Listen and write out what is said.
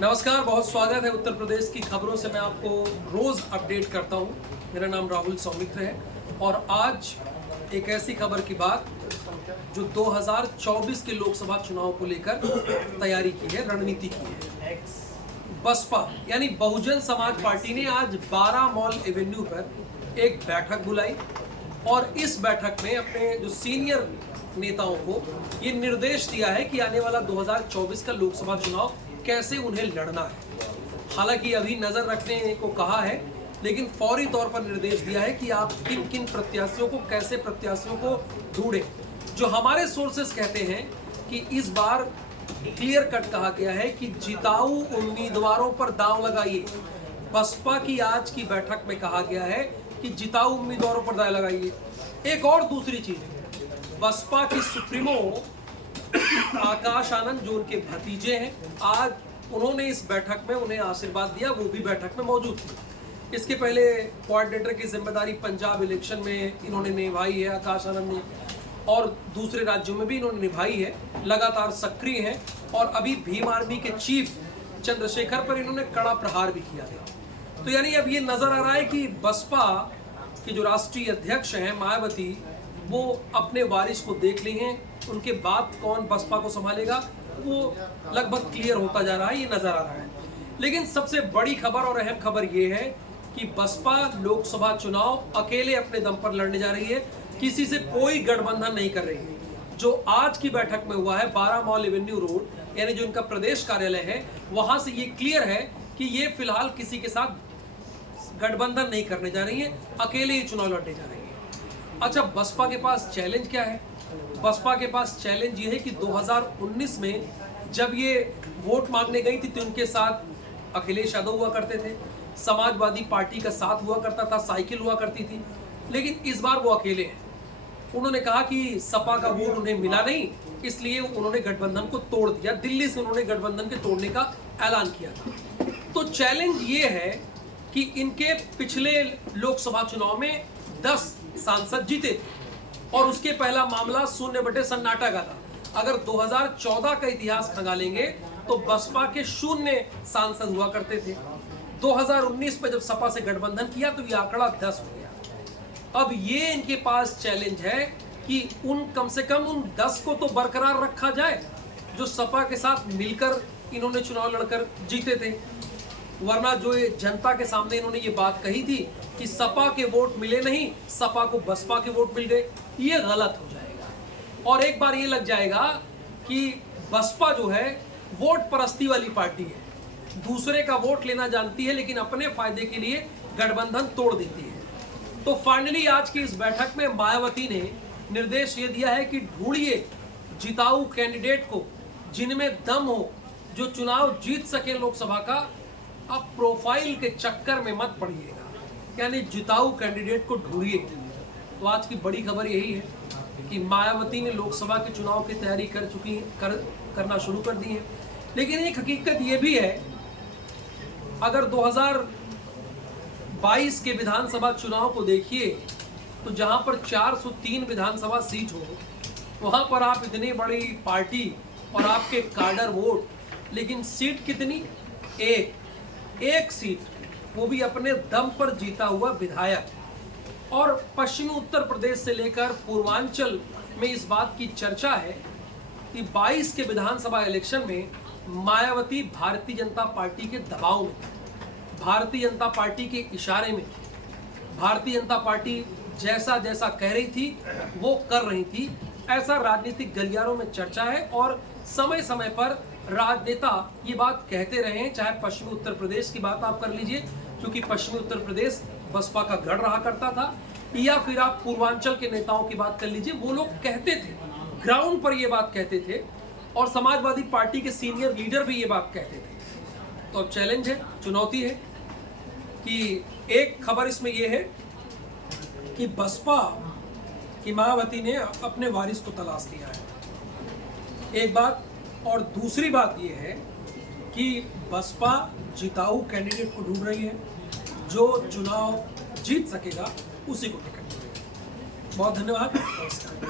नमस्कार, बहुत स्वागत है। उत्तर प्रदेश की खबरों से मैं आपको रोज अपडेट करता हूं। मेरा नाम राहुल सौमित्र है और आज एक ऐसी खबर की बात जो 2024 के लोकसभा चुनाव को लेकर तैयारी की है, रणनीति की है। बसपा यानी बहुजन समाज पार्टी ने आज 12 मॉल एवेन्यू पर एक बैठक बुलाई और इस बैठक में अपने जो सीनियर नेताओं को ये निर्देश दिया है कि आने वाला 2024 का लोकसभा चुनाव कैसे उन्हें लड़ना है। हालांकि अभी नजर रखने को कहा है, लेकिन फौरी तौर पर निर्देश दिया है कि आप किन किन प्रत्याशियों को, कैसे प्रत्याशियों को ढूंढें। जो हमारे सोर्सेस कहते हैं कि इस बार क्लियर कट कहा गया है कि जिताऊ उम्मीदवारों पर दांव लगाइए। बसपा की आज की बैठक में कहा गया है कि जिताऊ उम्मीदवारों पर दांव लगाइए। एक और दूसरी चीज, बसपा की सुप्रीमो आकाश आनंद जो उनके भतीजे हैं, आज उन्होंने इस बैठक में उन्हें आशीर्वाद दिया, वो भी बैठक में मौजूद थे। इसके पहले कोऑर्डिनेटर की जिम्मेदारी पंजाब इलेक्शन में इन्होंने निभाई है आकाश आनंद ने, और दूसरे राज्यों में भी इन्होंने निभाई है, लगातार सक्रिय हैं और अभी भीम आर्मी के चीफ चंद्रशेखर पर इन्होंने कड़ा प्रहार भी किया था। तो यानी अब ये नजर आ रहा है कि बसपा की जो राष्ट्रीय अध्यक्ष हैं मायावती, वो अपने वारिस को देख ली हैं। उनके बाद कौन बसपा को संभालेगा वो लगभग क्लियर होता जा रहा है, ये नजर आ रहा है। लेकिन सबसे बड़ी खबर और अहम खबर ये है कि बसपा लोकसभा चुनाव अकेले अपने दम पर लड़ने जा रही है, किसी से कोई गठबंधन नहीं कर रही है। जो आज की बैठक में हुआ है 12 मॉल एवेन्यू रोड, यानी जो इनका प्रदेश कार्यालय है, वहां से ये क्लियर है कि ये फिलहाल किसी के साथ गठबंधन नहीं करने जा रही है, अकेले ही चुनाव लड़ने जा रही है। अच्छा, बसपा के पास चैलेंज क्या है? बसपा के पास चैलेंज ये है कि 2019 में जब ये वोट मांगने गई थी तो उनके साथ अखिलेश यादव हुआ करते थे, समाजवादी पार्टी का साथ हुआ करता था, साइकिल हुआ करती थी, लेकिन इस बार वो अकेले हैं। उन्होंने कहा कि सपा का वोट उन्हें मिला नहीं, इसलिए उन्होंने गठबंधन को तोड़ दिया। दिल्ली से उन्होंने गठबंधन के तोड़ने का ऐलान किया था। तो चैलेंज ये है कि इनके पिछले लोकसभा चुनाव में 10 सांसद जीते और उसके पहला मामला शून्य बटे सन्नाटा का था। अगर 2014 का इतिहास खंगालेंगे तो बसपा के 0 सांसद हुआ करते थे। 2019 में जब सपा से गठबंधन किया तो ये आंकड़ा 10 हो गया। अब ये इनके पास चैलेंज है कि कम से कम उन 10 को तो बरकरार रखा जाए जो सपा के साथ मिलकर इन्होंने चुनाव लड़कर जीते थे। वरना जो ये जनता के सामने इन्होंने ये बात कही थी कि सपा के वोट मिले नहीं, सपा को बसपा के वोट मिल गए, ये गलत हो जाएगा। और एक बार ये लग जाएगा कि बसपा जो है वोट परस्ती वाली पार्टी है, दूसरे का वोट लेना जानती है लेकिन अपने फायदे के लिए गठबंधन तोड़ देती है। तो फाइनली आज की इस बैठक में मायावती ने निर्देश ये दिया है कि ढूंढिए जिताऊ कैंडिडेट को, जिनमें दम हो, जो चुनाव जीत सके लोकसभा का। अब प्रोफाइल के चक्कर में मत पड़िएगा, यानी जिताऊ कैंडिडेट को ढूंढिए। तो आज की बड़ी खबर यही है कि मायावती ने लोकसभा के चुनाव की तैयारी करना शुरू कर दी है। लेकिन एक हकीकत ये भी है, अगर 2022 के विधानसभा चुनाव को देखिए तो जहां पर 403 विधानसभा सीट हो, वहां पर आप इतनी बड़ी पार्टी और आपके काडर वोट, लेकिन सीट कितनी? एक सीट, वो भी अपने दम पर जीता हुआ विधायक। और पश्चिमी उत्तर प्रदेश से लेकर पूर्वांचल में इस बात की चर्चा है कि 22 के विधानसभा इलेक्शन में मायावती भारतीय जनता पार्टी के दबाव में, भारतीय जनता पार्टी के इशारे में, भारतीय जनता पार्टी जैसा जैसा कह रही थी वो कर रही थी, ऐसा राजनीतिक गलियारों में चर्चा है। और समय समय पर राजनेता ये बात कहते रहे हैं, चाहे पश्चिमी उत्तर प्रदेश की बात आप कर लीजिए, क्योंकि पश्चिमी उत्तर प्रदेश बसपा का गढ़ रहा करता था, या फिर आप पूर्वांचल के नेताओं की बात कर लीजिए, वो लोग कहते थे, ग्राउंड पर ये बात कहते थे, और समाजवादी पार्टी के सीनियर लीडर भी ये बात कहते थे। तो अब चैलेंज है, चुनौती है कि एक खबर इसमें यह है कि बसपा की मायावती ने अपने वारिस को तलाश लिया है, एक बात। और दूसरी बात यह है कि बसपा जिताऊ कैंडिडेट को ढूंढ रही है, जो चुनाव जीत सकेगा उसी को टिकट मिलेगा। बहुत धन्यवाद, नमस्कार।